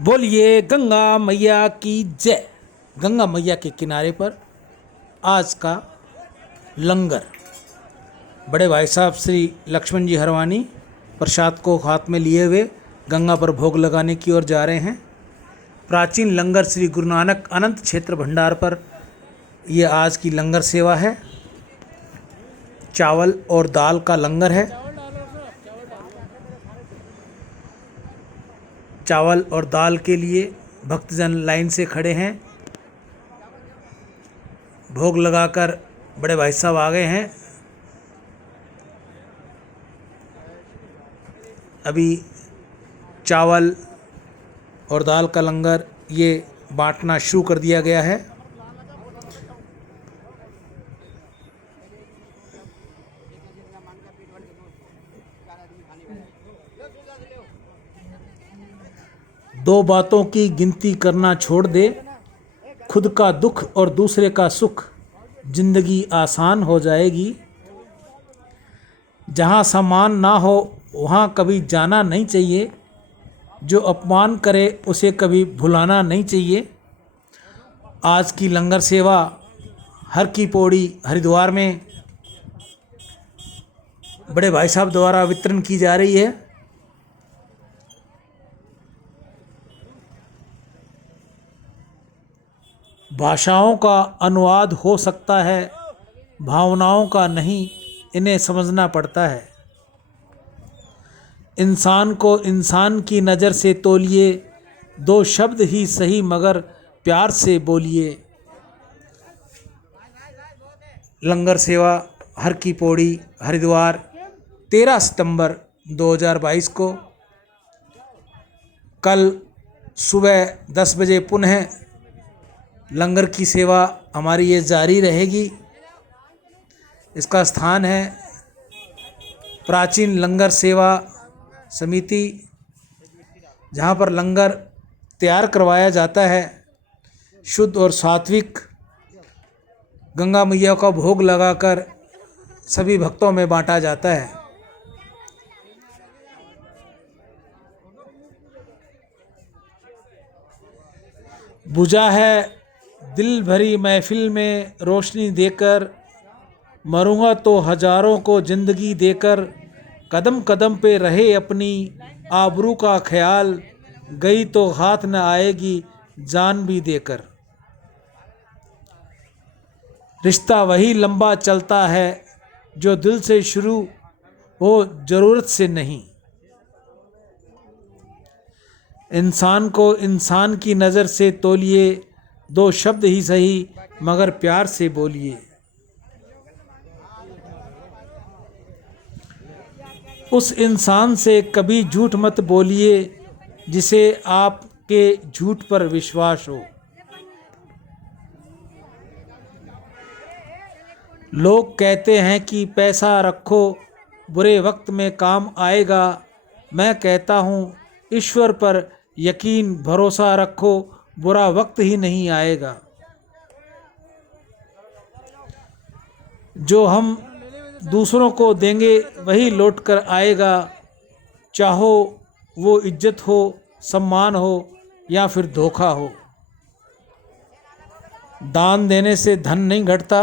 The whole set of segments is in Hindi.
बोलिए गंगा मैया की जय। गंगा मैया के किनारे पर आज का लंगर बड़े भाई साहब श्री लक्ष्मण जी हरवानी प्रसाद को हाथ में लिए हुए गंगा पर भोग लगाने की ओर जा रहे हैं। प्राचीन लंगर श्री गुरु नानक अनंत क्षेत्र भंडार पर ये आज की लंगर सेवा है। चावल और दाल का लंगर है। चावल और दाल के लिए भक्तजन लाइन से खड़े हैं। भोग लगाकर बड़े भाई साहब आ गए हैं। अभी चावल और दाल का लंगर ये बांटना शुरू कर दिया गया है। दो बातों की गिनती करना छोड़ दे, खुद का दुख और दूसरे का सुख, जिंदगी आसान हो जाएगी। जहाँ सम्मान ना हो वहाँ कभी जाना नहीं चाहिए, जो अपमान करे उसे कभी भुलाना नहीं चाहिए। आज की लंगर सेवा हर की पौड़ी हरिद्वार में बड़े भाई साहब द्वारा वितरण की जा रही है। भाषाओं का अनुवाद हो सकता है, भावनाओं का नहीं, इन्हें समझना पड़ता है। इंसान को इंसान की नज़र से तोलिए, दो शब्द ही सही मगर प्यार से बोलिए। लंगर सेवा हर की पौड़ी हरिद्वार 13 सितंबर 2022 को कल सुबह 10 बजे पुनः लंगर की सेवा हमारी ये जारी रहेगी। इसका स्थान है प्राचीन लंगर सेवा समिति, जहाँ पर लंगर तैयार करवाया जाता है। शुद्ध और सात्विक गंगा मैया का भोग लगाकर सभी भक्तों में बांटा जाता है। बुझा है दिल भरी महफिल में रोशनी देकर, मरूंगा तो हजारों को जिंदगी देकर। कदम कदम पे रहे अपनी आबरू का ख्याल, गई तो हाथ न आएगी जान भी देकर। रिश्ता वही लंबा चलता है जो दिल से शुरू हो, ज़रूरत से नहीं। इंसान को इंसान की नज़र से तोलिए, दो शब्द ही सही मगर प्यार से बोलिए। उस इंसान से कभी झूठ मत बोलिए जिसे आपके झूठ पर विश्वास हो। लोग कहते हैं कि पैसा रखो बुरे वक्त में काम आएगा। मैं कहता हूँ ईश्वर पर यकीन भरोसा रखो, बुरा वक्त ही नहीं आएगा। जो हम दूसरों को देंगे वही लौट कर आएगा, चाहो वो इज्जत हो, सम्मान हो या फिर धोखा हो। दान देने से धन नहीं घटता,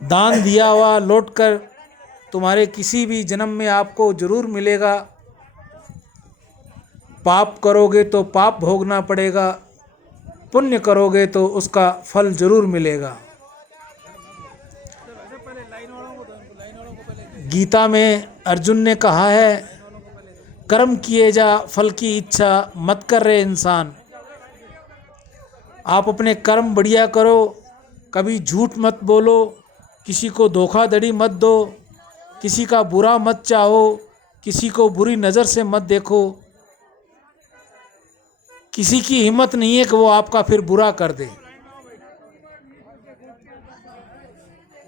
दान दिया हुआ लौट कर तुम्हारे किसी भी जन्म में आपको जरूर मिलेगा। पाप करोगे तो पाप भोगना पड़ेगा, पुण्य करोगे तो उसका फल जरूर मिलेगा। गीता में अर्जुन ने कहा है, कर्म किए जा फल की इच्छा मत कर रहे इंसान। आप अपने कर्म बढ़िया करो, कभी झूठ मत बोलो, किसी को धोखाधड़ी मत दो, किसी का बुरा मत चाहो, किसी को बुरी नज़र से मत देखो। किसी की हिम्मत नहीं है कि वो आपका फिर बुरा कर दे।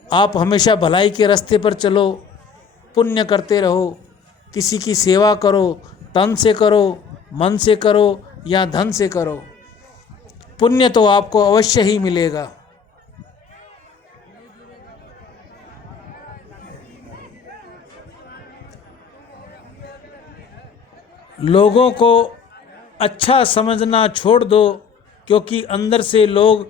आप हमेशा भलाई के रास्ते पर चलो, पुण्य करते रहो, किसी की सेवा करो, तन से करो, मन से करो या धन से करो, पुण्य तो आपको अवश्य ही मिलेगा। लोगों को अच्छा समझना छोड़ दो, क्योंकि अंदर से लोग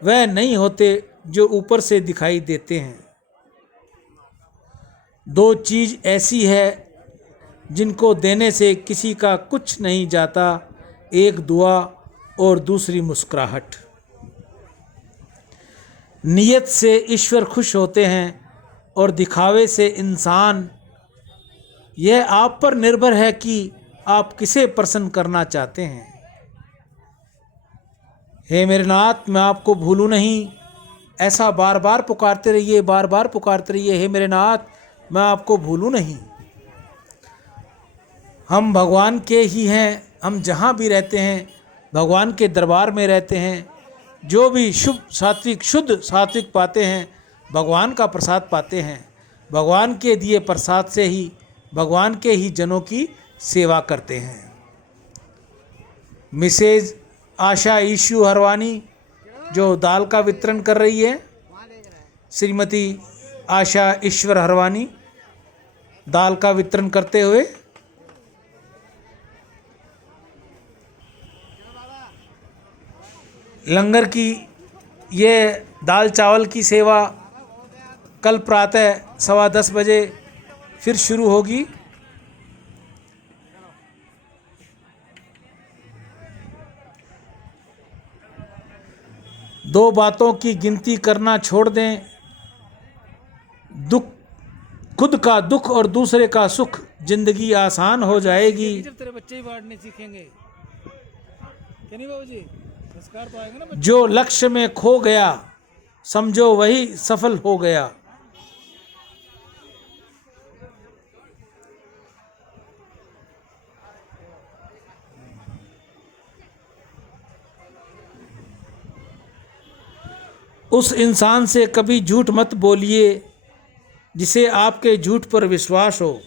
वह नहीं होते जो ऊपर से दिखाई देते हैं। दो चीज़ ऐसी है जिनको देने से किसी का कुछ नहीं जाता, एक दुआ और दूसरी मुस्कुराहट। नियत से ईश्वर खुश होते हैं और दिखावे से इंसान। यह आप पर निर्भर है कि आप किसे प्रसन्न करना चाहते हैं। हे मेरे नाथ, मैं आपको भूलूं नहीं, ऐसा बार बार पुकारते रहिए, बार बार पुकारते रहिए, हे मेरे नाथ, मैं आपको भूलूं नहीं। हम भगवान के ही हैं, हम जहाँ भी रहते हैं भगवान के दरबार में रहते हैं। जो भी शुभ सात्विक शुद्ध सात्विक पाते हैं भगवान का प्रसाद पाते हैं। भगवान के दिए प्रसाद से ही भगवान के ही जनों की सेवा करते हैं। मिसेज आशा ईशु हरवानी जो दाल का वितरण कर रही है, श्रीमती आशा ईश्वर हरवानी दाल का वितरण करते हुए लंगर की ये दाल चावल की सेवा कल प्रातः 10:15 बजे फिर शुरू होगी। दो बातों की गिनती करना छोड़ दें, दुख खुद का दुख और दूसरे का सुख, जिंदगी आसान हो जाएगी। जब तेरे बच्चे ही बांटने सीखेंगे, क्या नहीं बाबूजी, संस्कार तो आएगा ना। जो लक्ष्य में खो गया समझो वही सफल हो गया। उस इंसान से कभी झूठ मत बोलिए जिसे आपके झूठ पर विश्वास हो।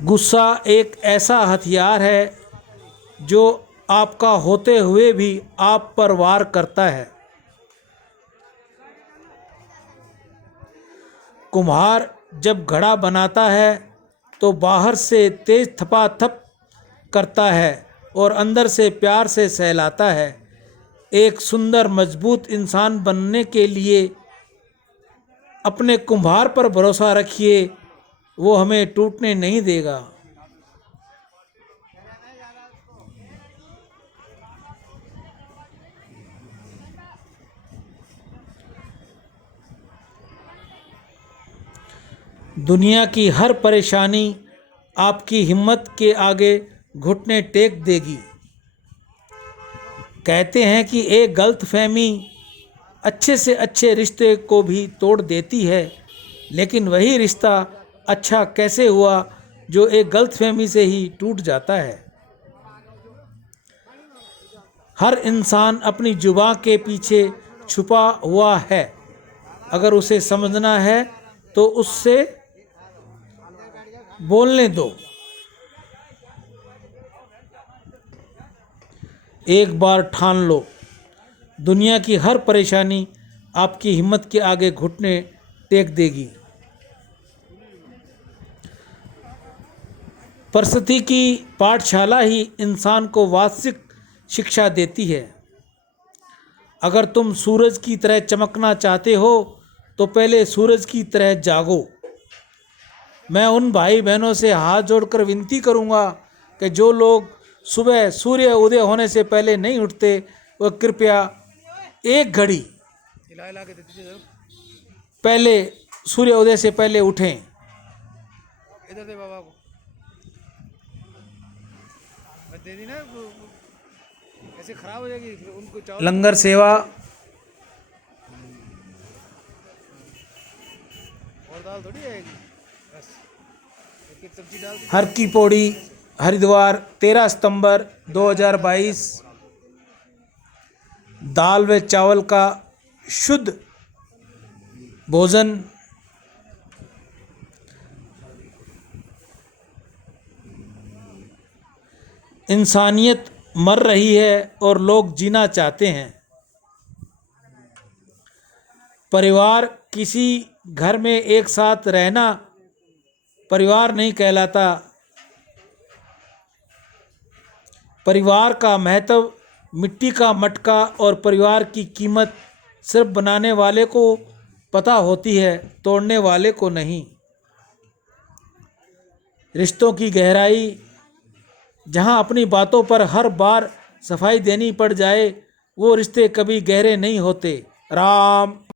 गुस्सा एक ऐसा हथियार है जो आपका होते हुए भी आप पर वार करता है। कुम्हार जब घड़ा बनाता है तो बाहर से तेज थपाथप करता है और अंदर से प्यार से सहलाता है। एक सुंदर मजबूत इंसान बनने के लिए अपने कुम्हार पर भरोसा रखिए, वो हमें टूटने नहीं देगा। दुनिया की हर परेशानी आपकी हिम्मत के आगे घुटने टेक देगी। कहते हैं कि एक गलतफहमी अच्छे से अच्छे रिश्ते को भी तोड़ देती है, लेकिन वही रिश्ता अच्छा कैसे हुआ जो एक गलतफहमी से ही टूट जाता है। हर इंसान अपनी जुबान के पीछे छुपा हुआ है, अगर उसे समझना है तो उससे बोलने दो। एक बार ठान लो, दुनिया की हर परेशानी आपकी हिम्मत के आगे घुटने टेक देगी। परिस्थिति की पाठशाला ही इंसान को वास्तविक शिक्षा देती है। अगर तुम सूरज की तरह चमकना चाहते हो तो पहले सूरज की तरह जागो। मैं उन भाई बहनों से हाथ जोड़कर विनती करूंगा कि जो लोग सुबह सूर्य उदय होने से पहले नहीं उठते, वह कृपया एक घड़ी पहले सूर्य उदय से पहले उठें। इधर दे बाबा को दे दी ना, ऐसे खराब हो जाएगी उनको चावल। लंगर सेवा और दाल थोड़ी आएगी, बस एक सब्जी डाल दी। हर की पौड़ी हरिद्वार 13 सितंबर 2022। दाल व चावल का शुद्ध भोजन। इंसानियत मर रही है और लोग जीना चाहते हैं। परिवार किसी घर में एक साथ रहना परिवार नहीं कहलाता। परिवार का महत्व मिट्टी का मटका और परिवार की कीमत सिर्फ बनाने वाले को पता होती है, तोड़ने वाले को नहीं। रिश्तों की गहराई, जहां अपनी बातों पर हर बार सफाई देनी पड़ जाए, वो रिश्ते कभी गहरे नहीं होते। राम।